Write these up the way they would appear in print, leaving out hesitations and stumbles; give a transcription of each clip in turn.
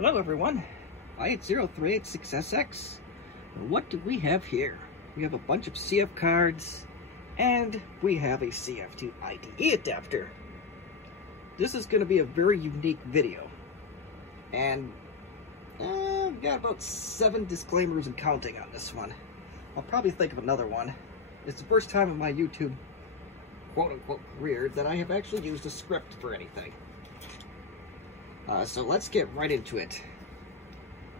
Hello everyone, I-80386SX. What do we have here? We have a bunch of CF cards, and we have a CF to IDE adapter. This is going to be a very unique video, and we've got about 7 disclaimers and counting on this one. I'll probably think of another one. It's the first time in my YouTube quote-unquote career that I have actually used a script for anything. So let's get right into it.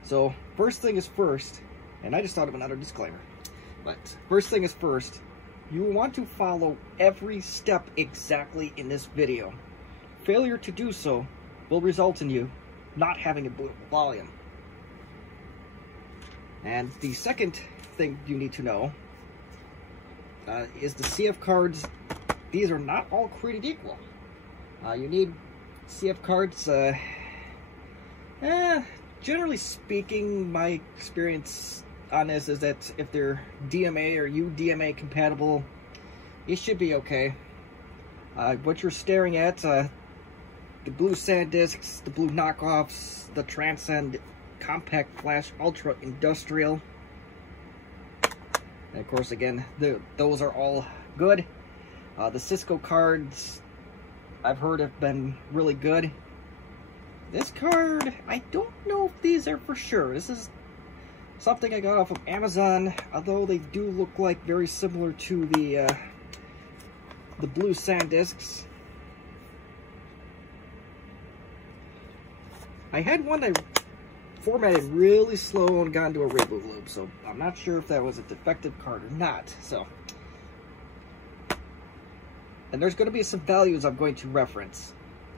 So first thing is first, and I just thought of another disclaimer, but first thing is first, you want to follow every step exactly in this video. Failure to do so will result in you not having a bootable volume. And the second thing you need to know is the CF cards. These are not all created equal. You need CF cards, generally speaking, my experience on this is that if they're DMA or UDMA compatible, it should be okay. What you're staring at, the blue SanDisks, the blue knockoffs, the Transcend Compact Flash Ultra Industrial, and of course again, those are all good. The Cisco cards I've heard have been really good. This card, I don't know if these are for sure. This is something I got off of Amazon, although they do look like very similar to the blue SanDisks. I had one that formatted really slow and got into a reboot loop, so I'm not sure if that was a defective card or not. So, and there's going to be some values I'm going to reference.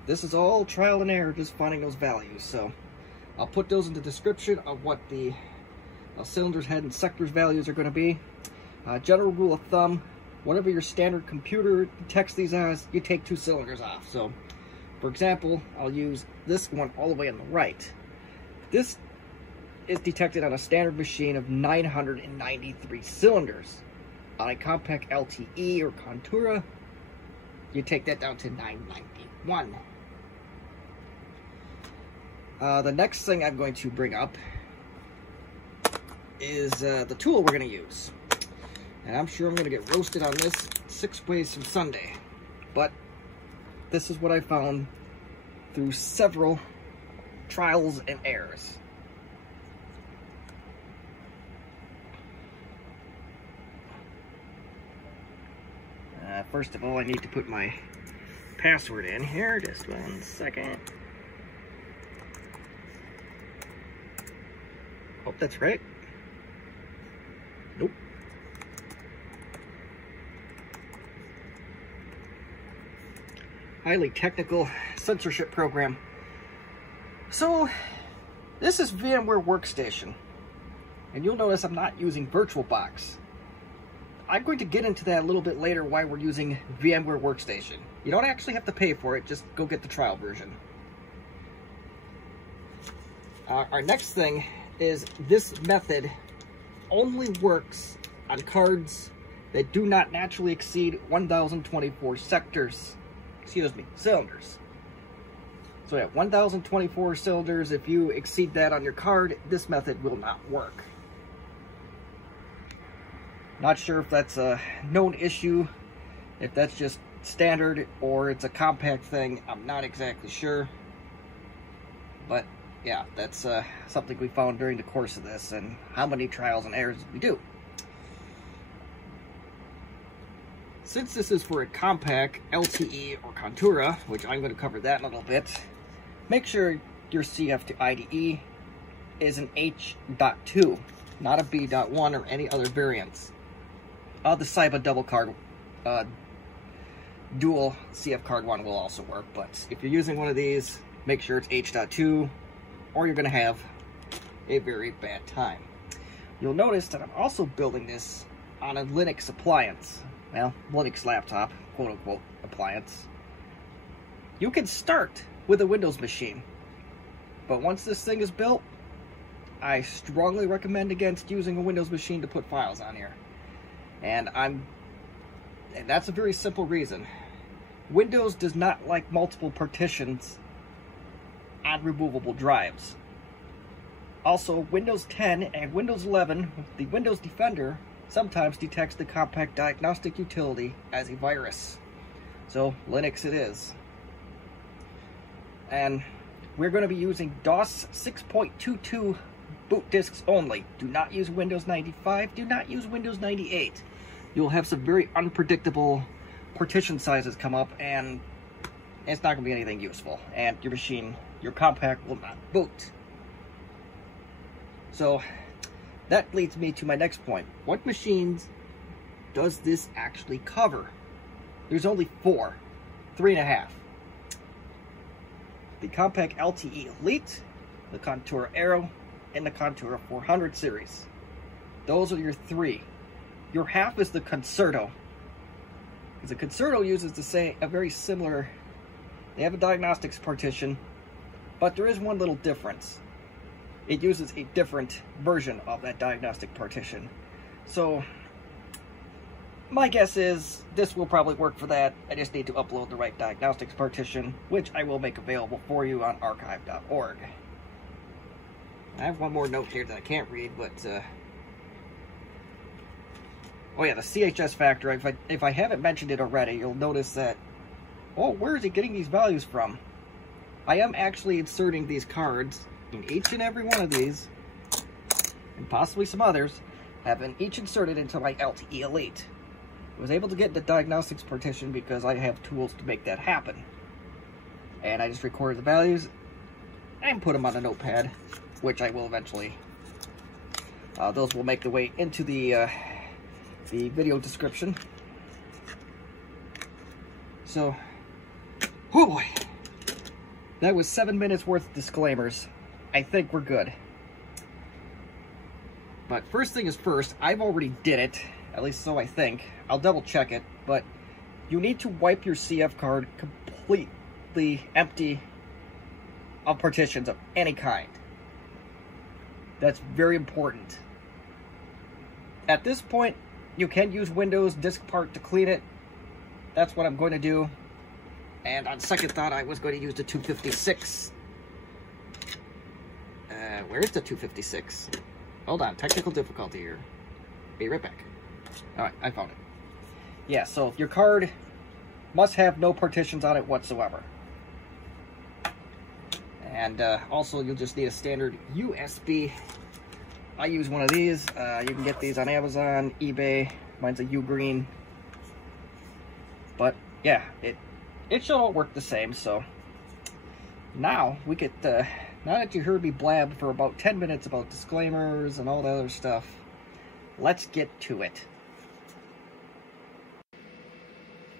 This is all trial and error, just finding those values. So I'll put those in the description of what the cylinders, head, and sectors values are going to be. General rule of thumb, whatever your standard computer detects these as, you take 2 cylinders off. So, for example, I'll use this one all the way on the right. This is detected on a standard machine of 993 cylinders. On a Compaq LTE or Contura, you take that down to 991. The next thing I'm going to bring up is the tool we're going to use. And I'm sure I'm going to get roasted on this 6 ways from Sunday. But this is what I found through several trials and errors. First of all, I need to put my password in here. Just 1 second. Hope that's right. Nope. Highly technical censorship program. So, this is VMware Workstation. And you'll notice I'm not using VirtualBox. I'm going to get into that a little bit later, why we're using VMware Workstation. You don't actually have to pay for it, just go get the trial version. Our next thing is this method only works on cards that do not naturally exceed 1024 sectors. Excuse me, cylinders. So yeah, 1024 cylinders. If you exceed that on your card, this method will not work. Not sure if that's a known issue, if that's just standard or it's a Compaq thing. I'm not exactly sure. But yeah, that's something we found during the course of this, and how many trials and errors did we do. Since this is for a Compaq LTE or Contura, which I'm going to cover that in a little bit, make sure your CF to IDE is an H.2, not a B.1 or any other variants. The Syba double card, dual CF card one will also work, but if you're using one of these, make sure it's H.2, or you're going to have a very bad time. You'll notice that I'm also building this on a Linux appliance. Well, Linux laptop, quote-unquote appliance. You can start with a Windows machine, but once this thing is built, I strongly recommend against using a Windows machine to put files on here. And that's a very simple reason. Windows does not like multiple partitions on removable drives. Also, Windows 10 and Windows 11, the Windows Defender sometimes detects the Compaq Diagnostic utility as a virus. So, Linux it is. And we're going to be using DOS 6.22 boot disks only. Do not use Windows 95. Do not use Windows 98. You'll have some very unpredictable partition sizes come up, and it's not going to be anything useful. And your machine, your Compaq, will not boot. So, that leads me to my next point. What machines does this actually cover? There's only 4. 3.5. The Compaq LTE Elite, the Contura Aero, and the Contura 400 series. Those are your 3. Your half is the Concerto. Because the Concerto uses a very similar... They have a diagnostics partition, but there is one little difference. It uses a different version of that diagnostic partition. So, my guess is this will probably work for that. I just need to upload the right diagnostics partition, which I will make available for you on archive.org. I have one more note here that I can't read, but oh yeah, the CHS factor. If I haven't mentioned it already, you'll notice that, oh, where is he getting these values from? I am actually inserting these cards in each and every one of these, and possibly some others, have been each inserted into my LTE Elite. I was able to get the diagnostics partition because I have tools to make that happen. And I just recorded the values and put them on a notepad, which I will eventually. Those will make their way into the video description. So, oh boy, that was 7 minutes worth of disclaimers. I think we're good. But first thing is first, I've already did it, at least so I think. I'll double check it, but you need to wipe your CF card completely empty of partitions of any kind. That's very important. At this point, you can use Windows Disk Part to clean it. That's what I'm going to do. And on second thought, I was going to use the 256. Where is the 256? Hold on, technical difficulty here. Be right back. Alright, I found it. Yeah, so your card must have no partitions on it whatsoever. And also, you'll just need a standard USB. I use one of these. You can get these on Amazon, eBay. Mine's a U-Green. But, yeah, it should all work the same, so... Now, we get... now that you heard me blab for about 10 minutes about disclaimers and all the other stuff, let's get to it.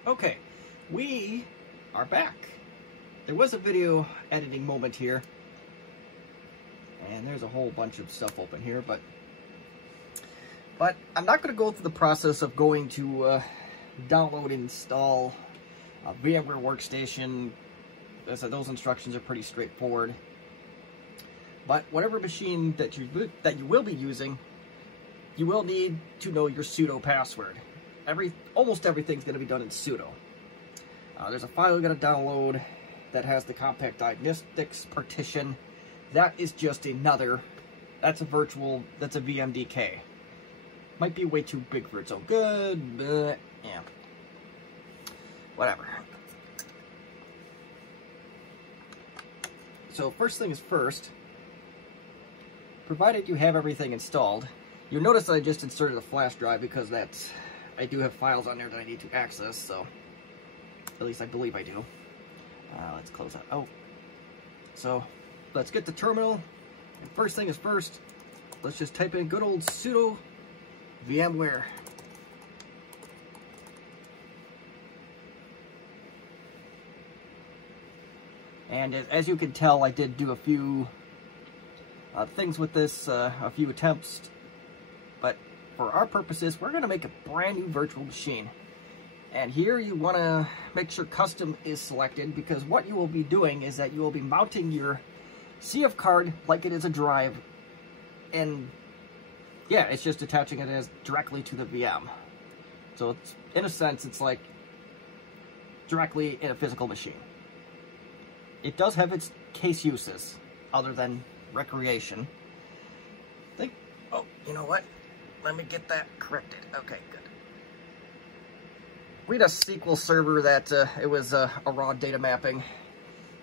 Okay, we are back. There was a video editing moment here, and there's a whole bunch of stuff open here, but I'm not going to go through the process of going to download and install VMware Workstation. As I said, those instructions are pretty straightforward. But whatever machine that you will be using, you will need to know your sudo password. Almost everything's going to be done in sudo. There's a file you're going to download that has the Compaq Diagnostics partition. That is just that's a VMDK. Might be way too big for its own good, but yeah. Whatever. So first thing is first, provided you have everything installed, you'll notice that I just inserted a flash drive because I do have files on there that I need to access, so at least I believe I do. Let's close that out. So let's get the terminal, and first thing is first, let's just type in good old sudo VMware. And as you can tell, I did do a few things with this, a few attempts, but for our purposes, we're going to make a brand new virtual machine. And here you want to make sure custom is selected, because what you will be doing is that you will be mounting your CF card like it is a drive, and yeah, it's just attaching it as directly to the VM. So it's, in a sense, it's like directly in a physical machine. It does have its case uses, other than recreation. Oh, you know what? Let me get that corrected. Okay, good. We had a SQL server that it was a raw data mapping,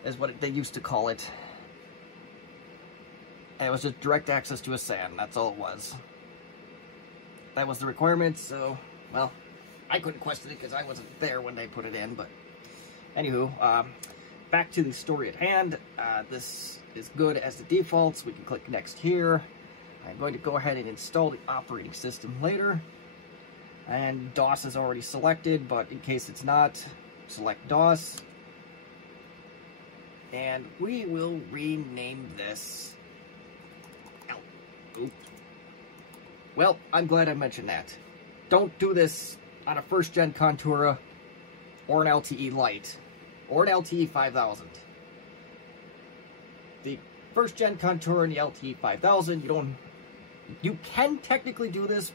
is what they used to call it. And it was just direct access to a SAN. That's all it was. That was the requirement, so, well, I couldn't question it because I wasn't there when they put it in, but anywho, back to the story at hand. This is good as the defaults. We can click next here. I'm going to go ahead and install the operating system later. And DOS is already selected, but in case it's not, select DOS. And we will rename this. Oop. Well, I'm glad I mentioned that. Don't do this on a first-gen Contura or an LTE Elite or an LTE 5000. The first-gen Contura and the LTE 5000, you can technically do this,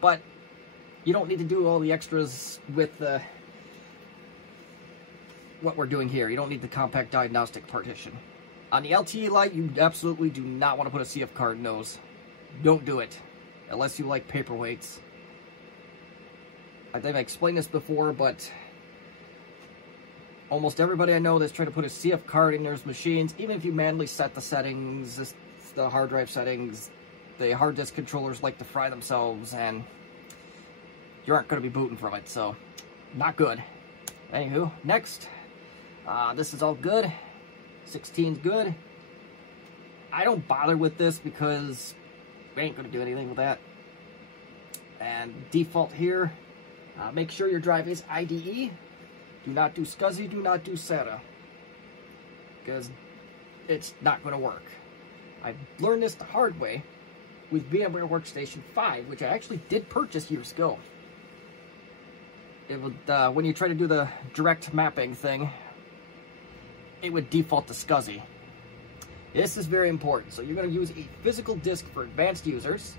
but you don't need to do all the extras with what we're doing here. You don't need the Compaq Diagnostic Partition. On the LTE Elite, you absolutely do not want to put a CF card in those. Don't do it. Unless you like paperweights. I think I explained this before, but almost everybody I know that's trying to put a CF card in their machines, even if you manually set the settings, the hard drive settings, the hard disk controllers like to fry themselves, and you aren't going to be booting from it, so not good. Anywho, next. This is all good. 16's good. I don't bother with this because we ain't going to do anything with that. And default here, make sure your drive is IDE. Do not do SCSI, do not do SATA, because it's not going to work. I learned this the hard way with VMware Workstation 5, which I actually did purchase years ago. It would, when you try to do the direct mapping thing, it would default to SCSI. This is very important. So you're going to use a physical disk for advanced users,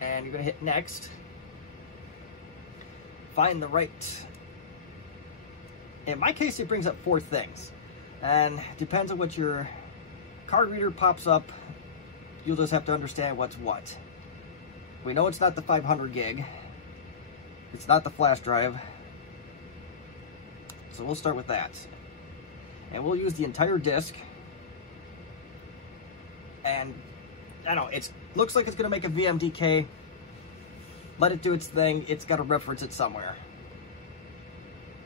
and you're going to hit next. Find the right. In my case, it brings up 4 things, and depends on what your card reader pops up. You'll just have to understand what's what. We know it's not the 500 gig. It's not the flash drive. So we'll start with that. And we'll use the entire disk. And I don't know, it looks like it's going to make a VMDK. Let it do its thing. It's got to reference it somewhere.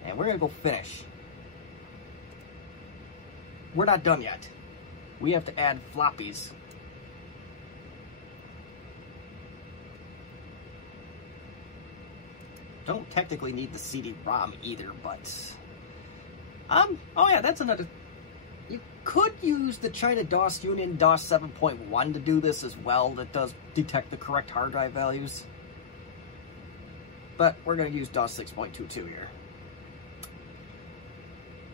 And we're going to go finish. We're not done yet. We have to add floppies. Don't technically need the CD-ROM either, but oh yeah, that's another. You could use the China DOS Union DOS 7.1 to do this as well. That does detect the correct hard drive values, but we're going to use DOS 6.22 here.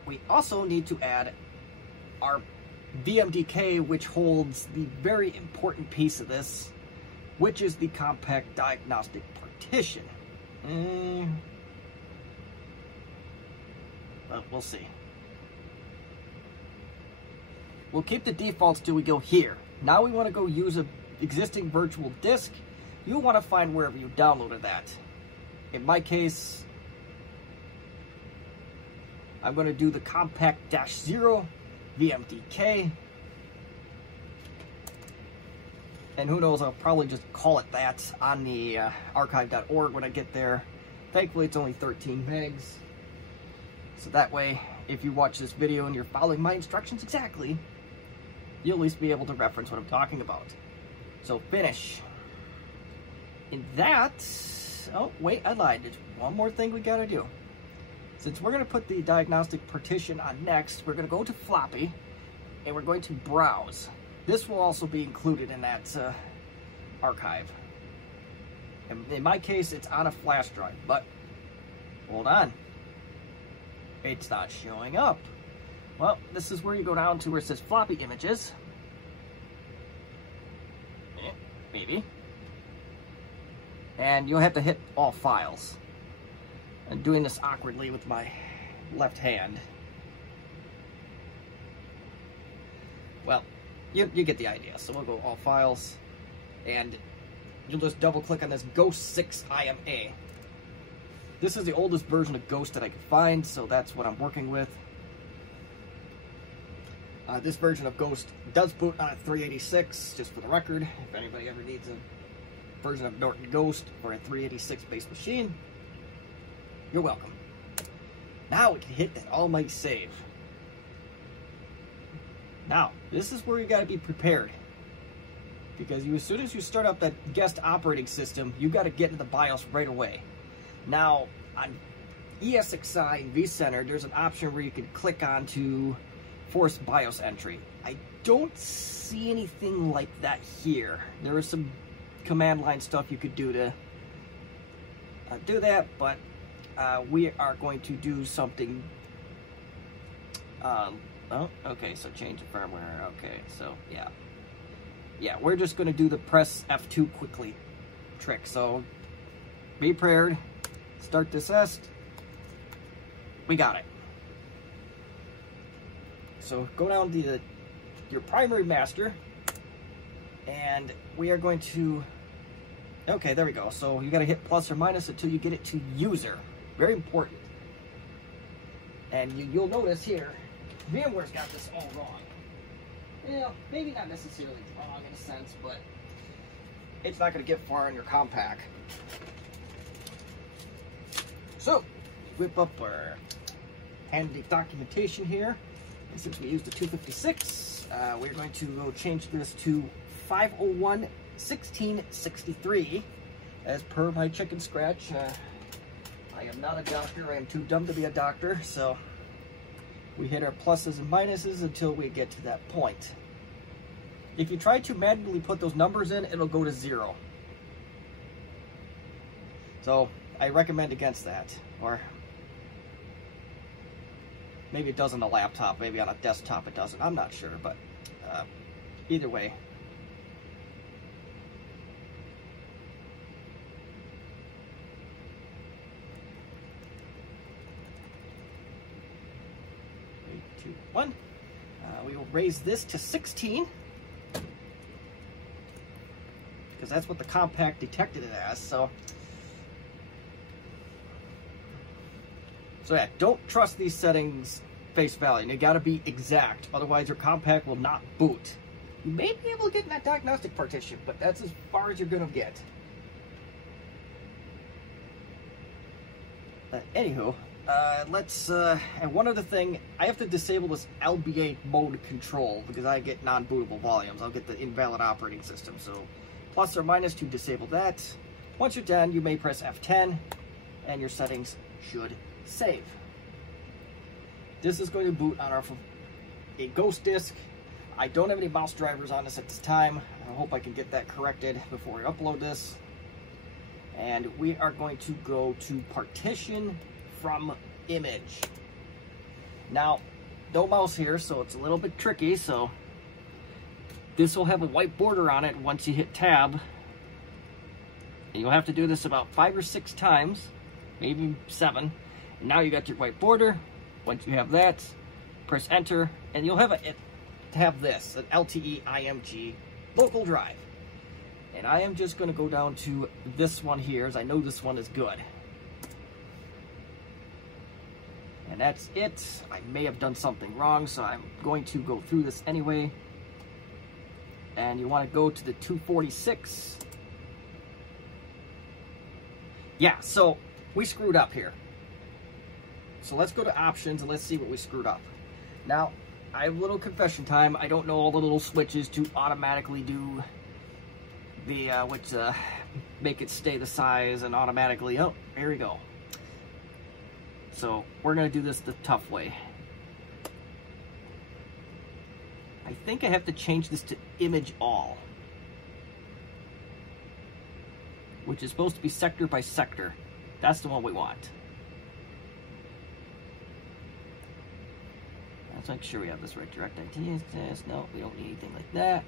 We also need to add our VMDK, which holds the very important piece of this, which is the Compaq Diagnostic Partition. But we'll see. We'll keep the defaults till we go here. Now we want to go use an existing virtual disk. You'll want to find wherever you downloaded that. In my case, I'm going to do the Compaq-0 VMDK. And who knows, I'll probably just call it that on the archive.org when I get there. Thankfully, it's only 13 megs. So that way, if you watch this video and you're following my instructions exactly, you'll at least be able to reference what I'm talking about. So finish. In that, oh wait, I lied. There's one more thing we gotta do. Since we're gonna put the diagnostic partition on next, we're gonna go to floppy, and we're going to browse. This will also be included in that archive. In my case, it's on a flash drive, but hold on. It's not showing up. Well, this is where you go down to where it says floppy images. Maybe. And you'll have to hit all files. I'm doing this awkwardly with my left hand. Well, you get the idea. So we'll go all files, and you'll just double click on this Ghost 6 IMA. This is the oldest version of Ghost that I could find, so that's what I'm working with. This version of Ghost does boot on a 386, just for the record. If anybody ever needs a version of Norton Ghost for a 386 based machine, you're welcome. Now we can hit that almighty save. Now, this is where you got to be prepared, because as soon as you start up that guest operating system, you got to get into the BIOS right away. Now, on ESXi and vCenter, there's an option where you can click on to force BIOS entry. I don't see anything like that here. There is some command line stuff you could do to do that, but we are going to do something. Oh, okay, so change the firmware. Okay, so yeah, we're just going to do the press F2 quickly trick. So be prepared. Start this EST. We got it. So go down to your primary master, and we are going to, okay, there we go. So you got to hit plus or minus until you get it to user. Very important. And you'll notice here, VMware's got this all wrong. Yeah, maybe not necessarily wrong in a sense, but it's not going to get far on your Compaq. So, whip up our handy documentation here. And since we used the 256, we're going to go change this to 501.1663 as per my chicken scratch. I am not a doctor. I am too dumb to be a doctor, so we hit our pluses and minuses until we get to that point. If you try to manually put those numbers in, it'll go to 0. So I recommend against that. Or maybe it does on a laptop, maybe on a desktop it doesn't. I'm not sure, but either way. Three, two, one. We will raise this to 16. Because that's what the Compaq detected it as, so yeah, don't trust these settings face value. You gotta be exact, otherwise your Compaq will not boot. You may be able to get in that diagnostic partition, but that's as far as you're gonna get. Anywho, let's, and one other thing, I have to disable this LBA mode control because I get non-bootable volumes. I'll get the invalid operating system, so plus or minus to disable that. Once you're done, you may press F10 and your settings should save. This is going to boot on a Ghost disk. I don't have any mouse drivers on this at this time. I hope I can get that corrected before I upload this. And we are going to go to partition from image. Now, no mouse here, so it's a little bit tricky. So this will have a white border on it once you hit tab. And you'll have to do this about 5 or 6 times, maybe 7. And now you got your white border. Once you have that, press enter, and you'll have this, an LTE IMG local drive. And I am just going to go down to this one here, as I know this one is good. And that's it. I may have done something wrong, so I'm going to go through this anyway. And you want to go to the 246. Yeah, so we screwed up here. So let's go to options and let's see what we screwed up. Now, I have a little confession time. I don't know all the little switches to automatically do the, make it stay the size and automatically, oh, here we go. So we're gonna do this the tough way. I think I have to change this to image all, which is supposed to be sector by sector. That's the one we want. Let's make sure we have this right. Direct IT access. No, we don't need anything like that.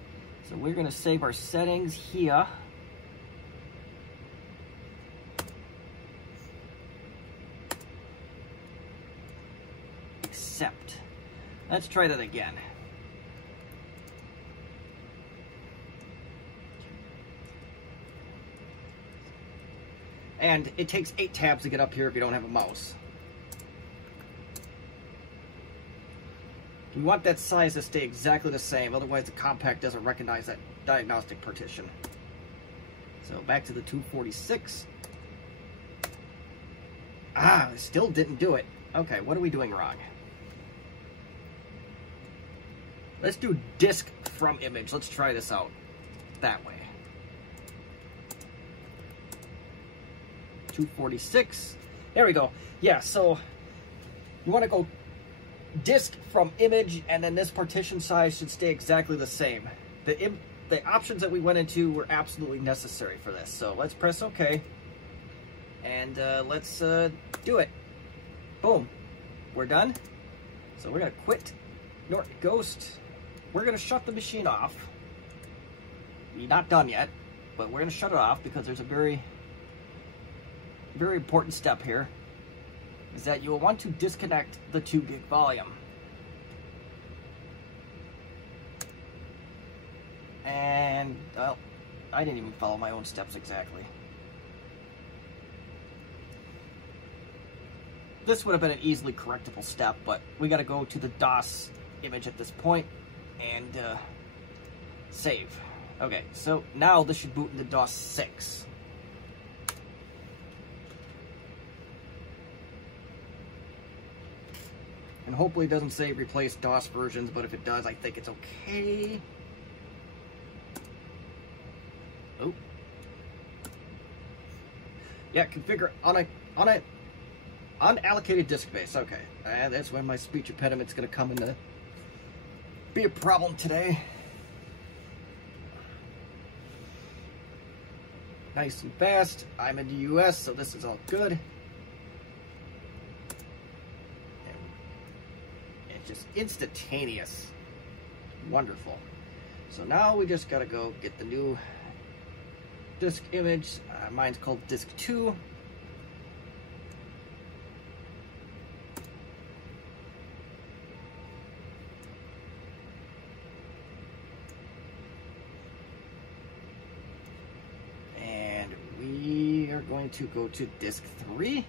So we're going to save our settings here. Accept. Let's try that again. And it takes 8 tabs to get up here if you don't have a mouse. You want that size to stay exactly the same, otherwise the Compaq doesn't recognize that diagnostic partition. So back to the 246. Ah, it still didn't do it. Okay, what are we doing wrong? Let's do disk from image. Let's try this out that way. 246. There we go. Yeah, so you want to go disk from image, and then this partition size should stay exactly the same. The options that we went into were absolutely necessary for this. So let's press OK, and let's do it. Boom. We're done. So we're going to quit Norton Ghost. We're going to shut the machine off. We're not done yet, but we're going to shut it off because there's a very important step here, is that you will want to disconnect the 2 gig volume. And, well, I didn't even follow my own steps exactly. This would have been an easily correctable step, but we got to go to the DOS image at this point and save. Okay, so now this should boot into DOS 6. And hopefully it doesn't say replace DOS versions, but if it does, I think it's okay. Oh. Yeah, configure on a unallocated disk space. Okay, and that's when my speech impediment's going to come into be a problem today. Nice and fast. I'm in the US, so this is all good. Just instantaneous. Wonderful. So now we just gotta go get the new disk image. Mine's called disk 2. And we are going to go to disk 3.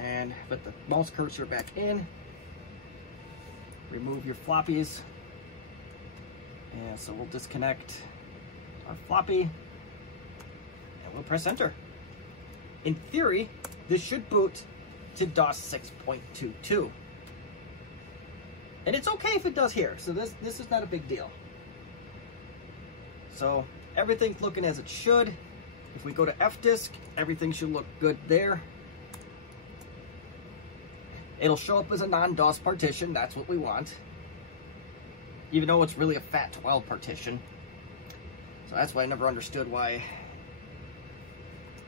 And put the mouse cursor back in. Remove your floppies. And so we'll disconnect our floppy. And we'll press enter. In theory, this should boot to DOS 6.22. And it's okay if it does here. So this is not a big deal. So everything's looking as it should. If we go to F-disk, everything should look good there. It'll show up as a non-DOS partition. That's what we want. Even though it's really a FAT12 partition. So that's why I never understood why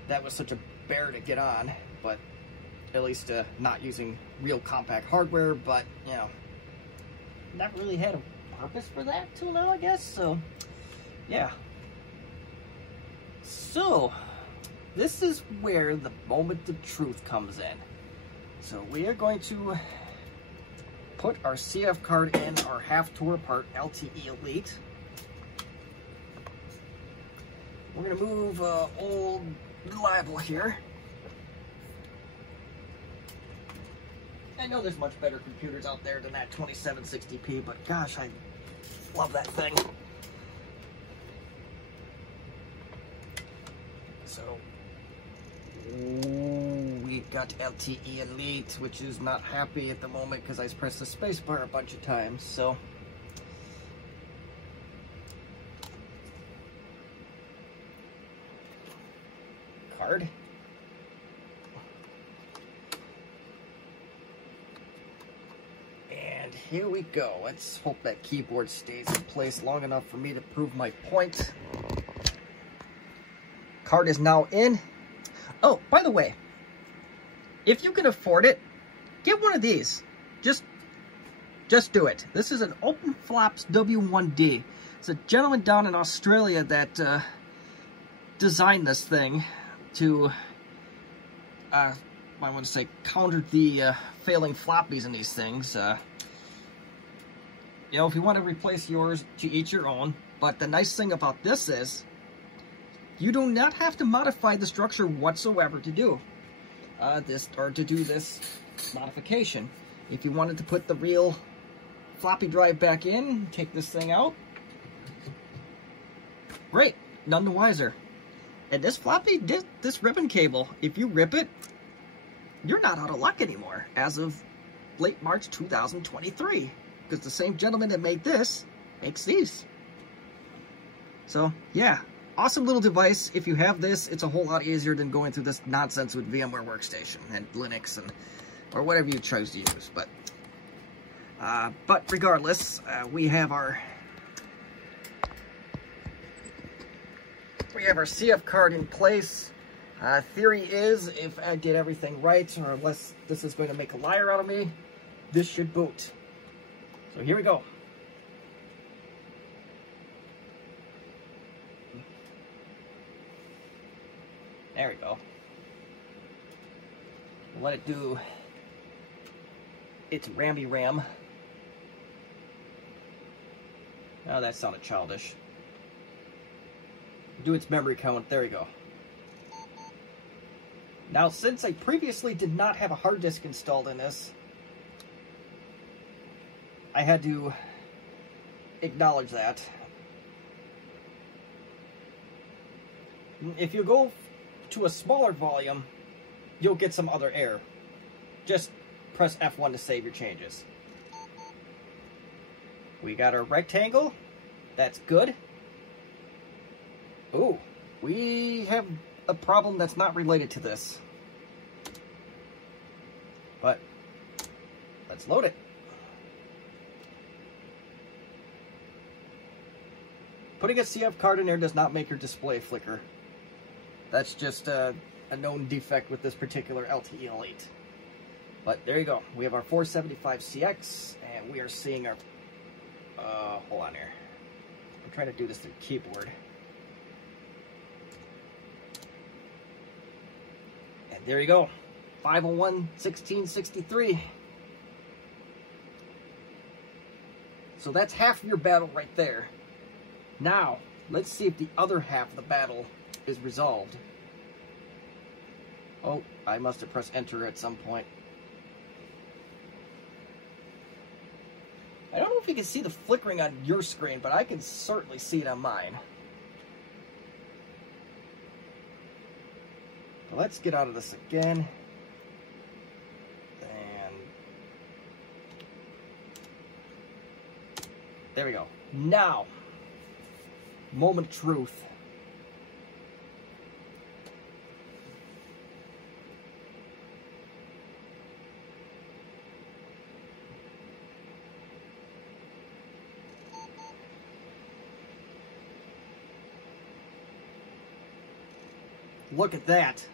that was such a bear to get on. But at least not using real Compaq hardware. But, you know, not really had a purpose for that till now, I guess. So, yeah. So, this is where the moment of truth comes in. So we are going to put our CF card in our half tour apart LTE Elite. We're going to move old reliable here. I know there's much better computers out there than that 2760p, but gosh, I love that thing. So we got LTE Elite, which is not happy at the moment because I pressed the spacebar a bunch of times. So card. And here we go. Let's hope that keyboard stays in place long enough for me to prove my point. Card is now in. Oh, by the way, if you can afford it, get one of these. Just do it. This is an Open Flops W1D. It's a gentleman down in Australia that designed this thing to, I want to say, counter the failing floppies in these things. You know, if you want to replace yours, to each your own. But the nice thing about this is, you do not have to modify the structure whatsoever to do this modification. If you wanted to put the real floppy drive back in, take this thing out, great, none the wiser. And this floppy, this ribbon cable, if you rip it, you're not out of luck anymore as of late March 2023, because the same gentleman that made this makes these. So yeah, awesome little device. If you have this, it's a whole lot easier than going through this nonsense with VMware Workstation and Linux and or whatever you chose to use. But regardless, we have our CF card in place. Theory is, if I did everything right, or unless this is going to make a liar out of me, this should boot. So here we go. There we go. We'll let it do its ramby-ram. Oh, that sounded childish. Do its memory count. There we go. Now, since I previously did not have a hard disk installed in this, I had to acknowledge that. If you go to a smaller volume, you'll get some other error. Just press F1 to save your changes. We got our rectangle. That's good. Ooh, we have a problem that's not related to this. But let's load it. Putting a CF card in there does not make your display flicker. That's just a known defect with this particular LTE Elite. But there you go. We have our 475CX, and we are seeing our... hold on here. I'm trying to do this through keyboard. And there you go. 501.16.63. So that's half of your battle right there. Now, let's see if the other half of the battle is resolved. Oh, I must have pressed enter at some point. I don't know if you can see the flickering on your screen, but I can certainly see it on mine. Let's get out of this again. And there we go. Now, moment of truth. Look at that.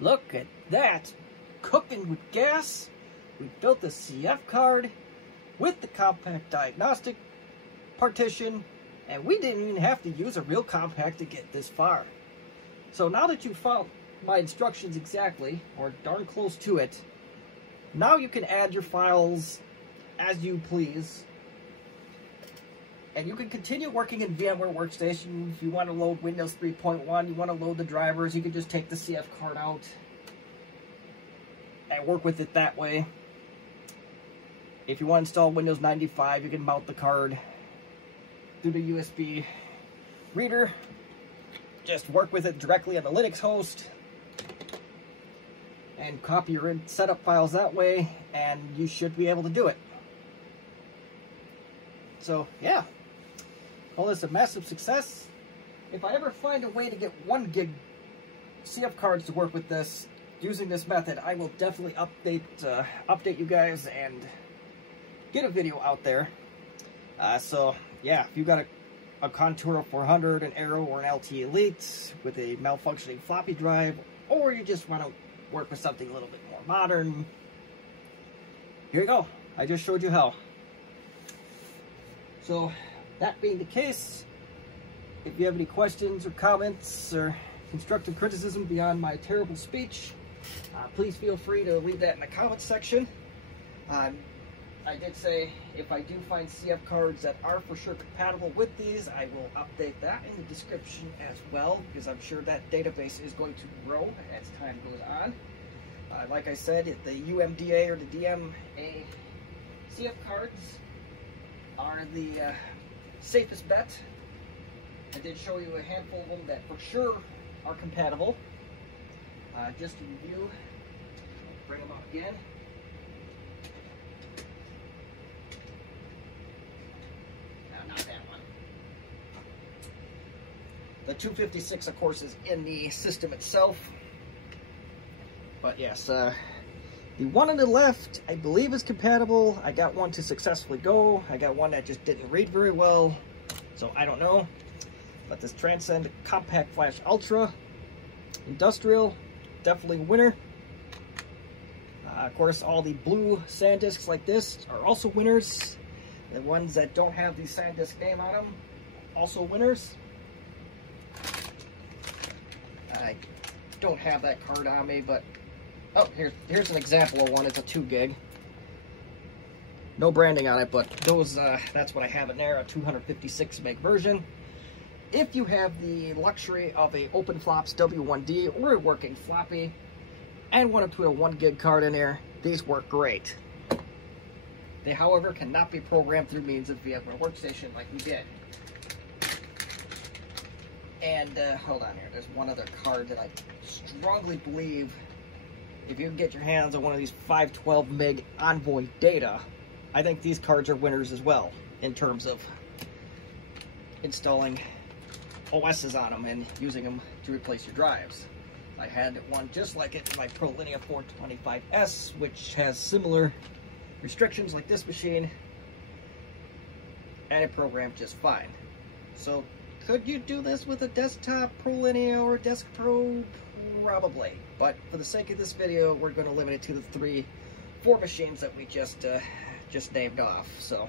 Look at that. Cooking with gas. We built the CF card with the Compaq Diagnostic Partition, and we didn't even have to use a real Compaq to get this far. So now that you've followed my instructions exactly, or darn close to it, now you can add your files as you please, and you can continue working in VMware Workstation. If you want to load Windows 3.1, you want to load the drivers, you can just take the CF card out and work with it that way. If you want to install Windows 95, you can mount the card through the USB reader. Just work with it directly on the Linux host and copy your setup files that way, and you should be able to do it. So yeah, call this a massive success. If I ever find a way to get 1 gig CF cards to work with this using this method, I will definitely update you guys and get a video out there. So yeah, if you got a Contura 400, an Aero, or an LTE Elite with a malfunctioning floppy drive, or you just want to work with something a little bit more modern, here you go. I just showed you how. So that being the case, if you have any questions or comments or constructive criticism beyond my terrible speech, please feel free to leave that in the comments section. I did say if I do find CF cards that are for sure compatible with these, I will update that in the description as well, because I'm sure that database is going to grow as time goes on. Like I said, the UMDA or the DMA CF cards are the safest bet. I did show you a handful of them that for sure are compatible. Just to review, bring them up again. No, not that one. The 256, of course, is in the system itself. But yes, the one on the left, I believe is compatible. I got one to successfully go. I got one that just didn't read very well, so I don't know. But this Transcend Compact Flash Ultra Industrial, definitely a winner. Of course, all the blue SanDisks like this are also winners. The ones that don't have the SanDisk name on them, also winners. I don't have that card on me, but oh, here's an example of one. It's a 2 gig. No branding on it, but those that's what I have in there, a 256 meg version. If you have the luxury of a OpenFlops W1D or a working floppy and want to put a 1 gig card in there, these work great. They, however, cannot be programmed through means of VMware Workstation like we did. And hold on here, there's one other card that I strongly believe, if you can get your hands on one of these 512 meg Envoy data, I think these cards are winners as well in terms of installing OSs on them and using them to replace your drives. I had one just like it in my ProLinea 425S, which has similar restrictions like this machine, and it programmed just fine. So could you do this with a desktop ProLinea or a Desk Pro? Probably, but for the sake of this video, we're going to limit it to the 4 machines that we just named off. So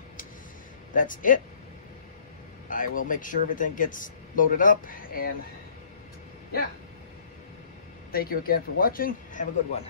that's it. I will make sure everything gets loaded up, and yeah, thank you again for watching. Have a good one.